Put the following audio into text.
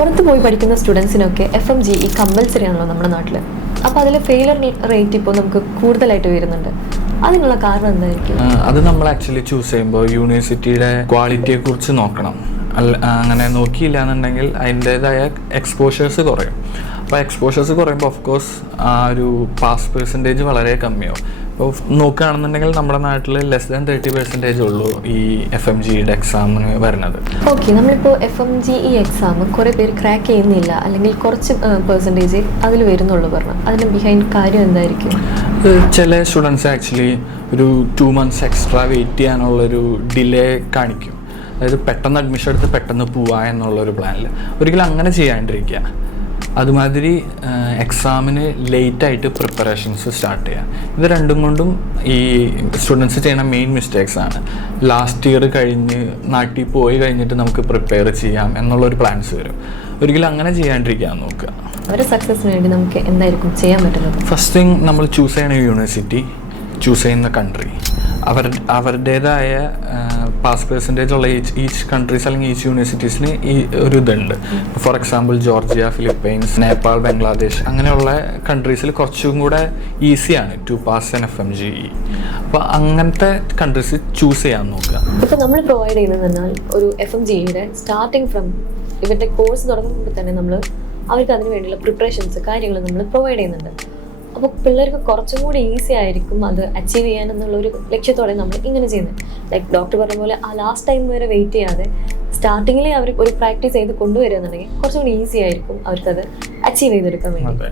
പുറത്ത് പോയി പഠിക്കുന്ന സ്റ്റുഡൻസിനൊക്കെ FMGE കമ്പൽസറി ആണല്ലോ നമ്മുടെ നാട്ടിൽ. അപ്പോൾ അതിൽ ഫെയിലർ റേറ്റ് ഇപ്പോൾ നമുക്ക് കൂടുതലായിട്ട് വരുന്നുണ്ട്. അതിനുള്ള കാരണം എന്തായിരിക്കും? അത് നമ്മൾ ആക്ച്വലി ചൂസ് ചെയ്യുമ്പോൾ യൂണിവേഴ്സിറ്റിയുടെ ക്വാളിറ്റിയെ കുറിച്ച് നോക്കണം. അങ്ങനെ നോക്കിയില്ല എന്നുണ്ടെങ്കിൽ അതിൻ്റേതായ എക്സ്പോഷേഴ്സ് കുറയും. അപ്പോൾ എക്സ്പോഷേഴ്സ് കുറയുമ്പോൾ ഓഫ് കോഴ്സ് ആ ഒരു പാസ് പെർസെൻറ്റേജ് വളരെ കമ്മിയാവും. അപ്പോൾ നോക്കുകയാണെന്നുണ്ടെങ്കിൽ നമ്മുടെ നാട്ടിൽ <30% ഉള്ളൂ ഈ FMGEയുടെ എക്സാമിന് വരുന്നത്. ഓക്കെ, നമ്മളിപ്പോൾ FMGE എക്സാം കുറേ പേര് ക്രാക്ക് ചെയ്യുന്നില്ല, അല്ലെങ്കിൽ കുറച്ച് പെർസെൻറ്റേജ് അതിൽ വരുന്നുള്ളൂ പറഞ്ഞു. അതിന് ബിഹൈൻഡ് കാര്യം എന്തായിരിക്കും? ചില സ്റ്റുഡൻസ് ആക്ച്വലി ഒരു 2 months എക്സ്ട്രാ വെയിറ്റ് ചെയ്യാനുള്ളൊരു ഡിലേ കാണിക്കും. അതായത് പെട്ടെന്ന് അഡ്മിഷൻ എടുത്ത് പെട്ടെന്ന് പോവുക എന്നുള്ളൊരു പ്ലാനിൽ. ഒരിക്കലും അങ്ങനെ ചെയ്യാണ്ടിരിക്കുക. അതുമാതിരി എക്സാമിന് ലേറ്റായിട്ട് പ്രിപ്പറേഷൻസ് സ്റ്റാർട്ട് ചെയ്യുക. ഇത് രണ്ടും കൊണ്ടും ഈ സ്റ്റുഡൻസ് ചെയ്യുന്ന മെയിൻ മിസ്റ്റേക്സ് ആണ്. ലാസ്റ്റ് ഇയർ കഴിഞ്ഞ് നാട്ടിൽ പോയി കഴിഞ്ഞിട്ട് നമുക്ക് പ്രിപ്പയർ ചെയ്യാം എന്നുള്ളൊരു പ്ലാൻസ് വരും. ഒരിക്കലും അങ്ങനെ ചെയ്യാണ്ടിരിക്കാൻ നോക്കുക. അവരുടെ സക്സസിന് വേണ്ടി നമുക്ക് എന്തായിരിക്കും ചെയ്യാൻ പറ്റുന്നത്? ഫസ്റ്റ് തിങ്, നമ്മൾ ചൂസ് ചെയ്യുന്ന യൂണിവേഴ്സിറ്റി, ചൂസ് ചെയ്യുന്ന കൺട്രി, അവരുടേതായ പാസ് പെർസെൻറ്റേജ് ഉള്ള ഈച്ച് കൺട്രീസ് അല്ലെങ്കിൽ ഈച്ച് യൂണിവേഴ്സിറ്റീസിന് ഈ ഒരു ഇതുണ്ട്. For example Georgia, Philippines, Nepal, Bangladesh അങ്ങനെയുള്ള കൺട്രീസിൽ കുറച്ചും കൂടെ ഈസിയാണ് ടു പാസ് ആൻ FMGE. അപ്പോൾ അങ്ങനത്തെ കൺട്രീസ് ചൂസ് ചെയ്യാൻ നോക്കുക. ഇപ്പോൾ നമ്മൾ പ്രൊവൈഡ് ചെയ്യുന്നത് പറഞ്ഞാൽ ഒരു FMGEയുടെ സ്റ്റാർട്ടിങ് ഫ്രം ഇവരുടെ കോഴ്സ് തുടങ്ങുമ്പോൾ തന്നെ നമ്മൾ അവർക്ക് അതിന് വേണ്ടിയുള്ള പ്രിപ്പറേഷൻസ് കാര്യങ്ങൾ നമ്മൾ പ്രൊവൈഡ് ചെയ്യുന്നുണ്ട്. അപ്പോൾ പിള്ളേർക്ക് കുറച്ചും കൂടി ഈസി ആയിരിക്കും അത് അച്ചീവ് ചെയ്യാനെന്നുള്ളൊരു ലക്ഷ്യത്തോടെ നമ്മൾ ഇങ്ങനെ ചെയ്യുന്നത്. ലൈക്ക് ഡോക്ടർ പറഞ്ഞ പോലെ ആ ലാസ്റ്റ് ടൈം വരെ വെയിറ്റ് ചെയ്യാതെ സ്റ്റാർട്ടിങ്ങിലെ അവർ ഒരു പ്രാക്ടീസ് ചെയ്ത് കൊണ്ടുവരികയെന്നുണ്ടെങ്കിൽ കുറച്ചും കൂടി ഈസി ആയിരിക്കും അവർക്കത് അച്ചീവ് ചെയ്തെടുക്കാൻ വേണ്ടി.